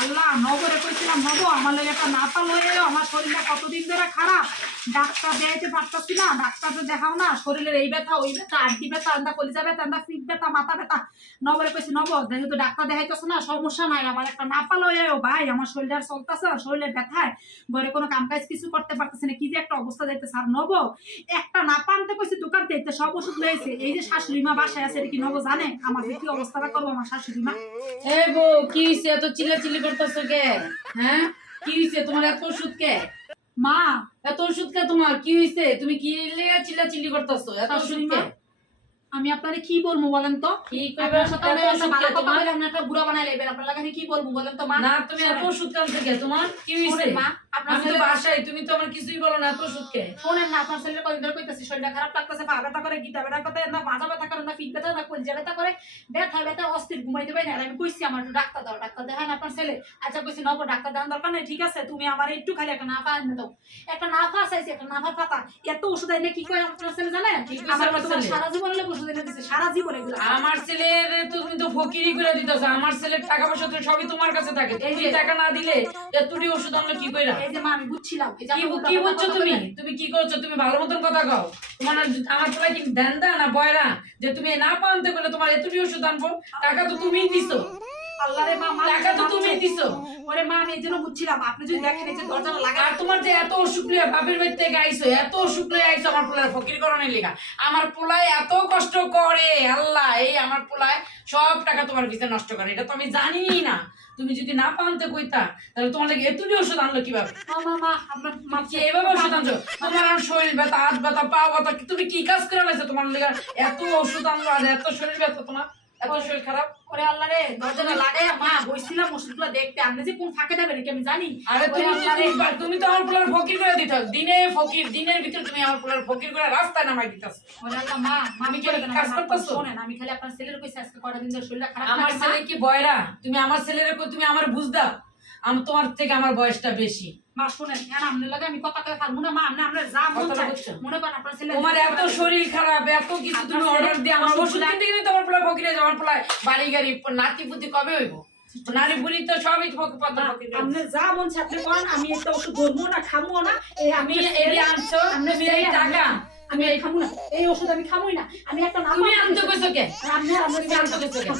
আল্লাহ নবরে কইছিলাম নব আমার লাগে একটা নাপা লয়ে এলো, আমার শরীরটা কতদিন ধরে খারাপ, ডাক্তার দেখাইতে পারতাছি না, ডাক্তার তো দেখাও না, শরীরের এই ব্যথা ওই ব্যথা, আড্ডি ব্যথা, আন্দা কলিজা ব্যথা, আন্দা পিঠ ব্যথা, মাথা ব্যথা। নবরে কইছি নব যেহেতু ডাক্তার দেখাইতেছ না সমস্যা নাই, আমার একটা নাপা লয়ে এলো ভাই, আমার শরীরটা চলতেছে না, শরীরের ব্যথায় ঘরে কোনো কাম কাজ কিছু করতে পারতেছে না, কি যে একটা অবস্থা যাইতেছে। আর নব একটা নাপা আনতে কইছি দোকান থেকে, সব ওষুধ লয়েছে। এই যে শাশুড়ি মা বাসায় আছে, এটা কি নব জানে আমার কি অবস্থাটা করবো আমার শাশুড়ি মা? এই বউ কি হইছে এত চিল্লাচিল্লি করতেছো কে? হ্যাঁ কি হইছে তোমার এত ওষুধ কে? মা এত ওষুধ কে তোমার কি হইছে? তুমি কি লিয়ে চিল্লাচিল্লি করতেছো? এত ওষুধ কে? আমি আপনারে কি বলবো বলেন তো? কি কইবার সাথে এত ওষুধ কে তোমার? একটা বুড়া বানাই লেবেন, আপনার লাগে আমি কি বলবো বলেন তো মা? না তুমি এত ওষুধ কাল থেকে তোমার কি হইছে? মা আপনার আমি তো ছেলে বাসায়, তুমি তো আমার কিছুই বলো না, এত ওষুধ কে? শোনেন না, আপনার ছেলের কদিন ধরে কইতাছি শরীরটা খারাপ লাগতেছে, পা ব্যথা করে, গিটা ব্যথা করে, না মাজা ব্যথা করে, না পিঠ ব্যথা, না কলিজা ব্যথা করে, ব্যথা ব্যথা অস্থির, ঘুমাইতে পারি না। আর আমি কইছি আমার একটু ডাক্তার দাও, ডাক্তার দেখান আপনার ছেলে। আচ্ছা কইছি নব ডাক্তার দেখান দরকার নেই, ঠিক আছে তুমি আমার একটু খালি একটা নাফা এনে দাও। একটা নাফা চাইছি, একটা নাফার পাতা, এত ওষুধ এনে কি কয় আপনার ছেলে জানেন? কি কইছে আমার আমার তোমার ছেলে? সারা জীবন হলে ওষুধ এনে দিছে, সারা জীবন এগুলো। আমার ছেলের তো তুমি তো ফকিরি করে দিতেছো। আমার ছেলের টাকা পয়সা তো সবই তোমার কাছে থাকে, এই যে টাকা না দিলে এতটি ওষুধ আনলো কি কইরা? এই যে মা আমি বুঝছিলাম, এই যে কি আপনি কি বুঝছো তুমি? তুমি কি করছো? তুমি ভালো মতন কথা কও। তোমার আমার পোলা কি ধ্যান দা না বয়রা যে তুমি না পানতে বলে তোমার এতটি ওষুধ আনবো? টাকা তো তুমিই দিছো, আল্লাহ রে মা, টাকা তো তুমিই দিছো। ওরে মা আমি এই জন্য বুঝছিলাম, আপনি যদি দেখেন এই যে দরজাটা লাগা। আর তোমার যে এত অসুখ লিয়ে বাপের বাড়ি থেকে আইছো, এত অসুখ লিয়ে আইছো আমার পোলার ফকির করানোর লেগা। আমার পোলায় এত কষ্ট করে আল্লাহ, এই আমার পোলায় সব টাকা তোমার পিছনে নষ্ট করে, এটা তো আমি জানি না। তুমি যদি না পানতে কইতা তাহলে তোমার লাগে এতটি ওষুধ আনলো কিভাবে? মা আপনার মা কি এভাবে ওষুধ আনছো? তোমার আর শরীর ব্যথা, হাত ব্যথা, পা ব্যথা, তুমি কি কাজ করে লাইছো তোমার লেগা? এত ওষুধ আনলো আর এত শরীর ব্যথা তোমার, এত শরীর খারাপ। ওরে আল্লাহ রে, দরজাটা লাগাই মা বইছিলাম ওষুধগুলো দেখতে, আপনি যে কোন ফাঁকে দেবেন কি আমি জানি। আরে ওরে আল্লাহ রে, তুমি তো আমার পোলার ফকির করে দিত, দিনে ফকির, দিনের ভিতর তুমি আমার পোলার ফকির করে রাস্তায় নামাই দিতাছো। ওরে আল্লাহ মা আমি কি কি কাজ করতেছো? শোনেন, আমি খালি আপনার ছেলের কইছি আজকে কয়টা দিন ধরে শরীরটা খারাপ আমার লাগে ছেলে কি বয়রা? তুমি আমার ছেলের তুমি আমার বুঝ দাও, আমি তোমার থেকে আমার বয়সটা বেশি। মা শুনেন, কেন আপনার লাগে আমি কথা কই পারবো না মা, আপনি আপনার যা মন কথাটা চায় বুঝছো? মনে করেন আপনার ছেলে তোমার এত শরীর খারাপ, এত কিছু তুমি অর্ডার দিয়ে আমার ওষুধ কিনতে কিনতে তোমার পোলা ফকির হয়ে যাবে। আমার পোলা বাড়ি গাড়ি নাতি পুতি কবে হইব? নারী বুড়ি তো সবই পাতা ফকির। আপনি যা মন চায় আপনি করেন, আমি একটা ওষুধ ধরবো না খামো না। এই আমি আমি এরি আনছো, তুমি এই টাকা আমি খামু না, এই ওষুধ আমি খামুই না, আমি একটা নাম তুমি আনতে কইছো কে? আপনি তুমি আনতে কইছো কে?